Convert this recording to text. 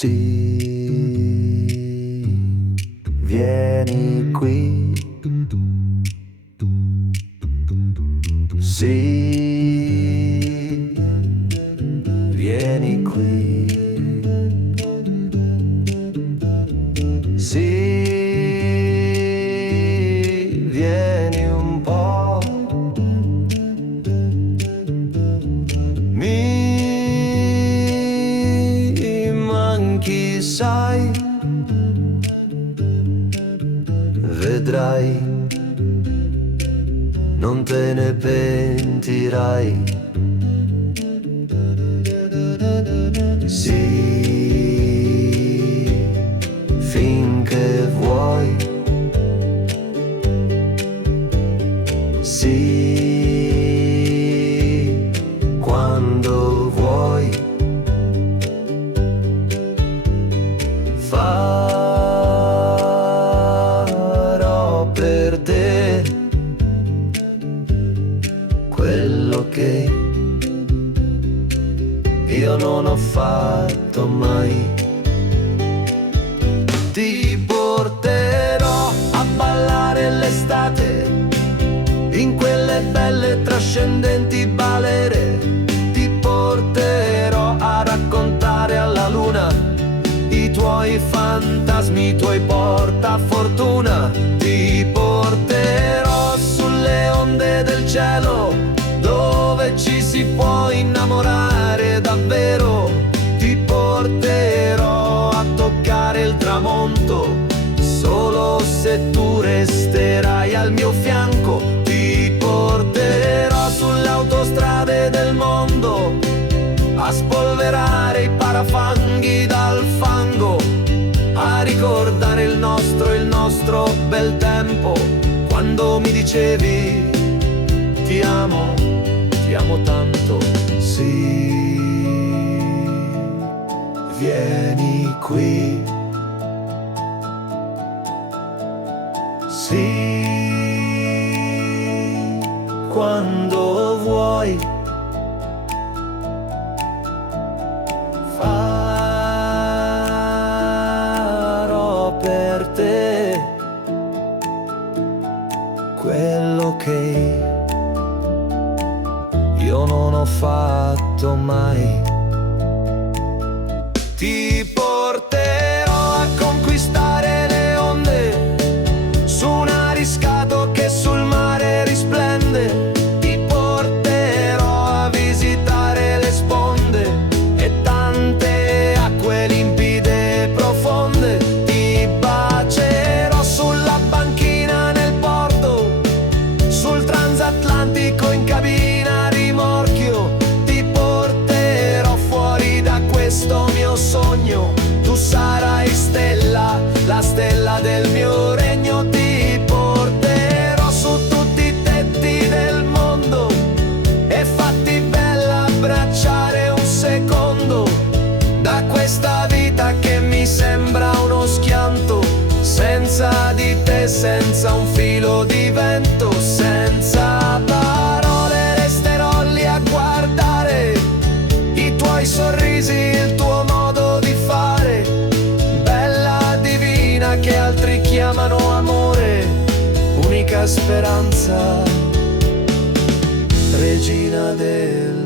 Sì, vieni qui. Sì, vieni qui. Sì, vieni un po'. Mi manchi, sai, vedrai, non te ne pentirai. Sì, finché vuoi. Sì, quando vuoi. Farò per te quello che io non ho fatto mai. Ti porterò a ballare l'estate in quelle belle trascendenti balere. Ti porterò a raccontare alla luna i tuoi fantasmi, i tuoi portafortuna. Ti porterò sulle onde del cielo, dove ci si può innamorare davvero. Ti porterò a toccare il tramonto, solo se tu resterai al mio fianco. Ti porterò sulle autostrade del mondo, a spolverare i parafanghi dal fango, a ricordare il nostro bel tempo, quando mi dicevi ti amo tanto. Sì, vieni qui. Sì, quando vuoi. Farò per te quello che io non ho fatto mai. Ti porterò a conquistare le onde, su un ariscato che sul mare risplende. Ti porterò a visitare le sponde e tante acque limpide e profonde. Ti bacerò sulla banchina nel porto, sul transatlantico in cabina a rimorchio. Ti porterò fuori da questo mio sogno, tu sarai stella, la stella del mio regno. Ti porterò su tutti i tetti del mondo e fatti bella abbracciare un secondo, da questa vita che mi sembra uno schianto. Senza di te, senza un filo di vento, senza parole resterò lì a guardare i tuoi sorrisi, il tuo modo di fare. Bella divina che altri chiamano amore, unica speranza, regina del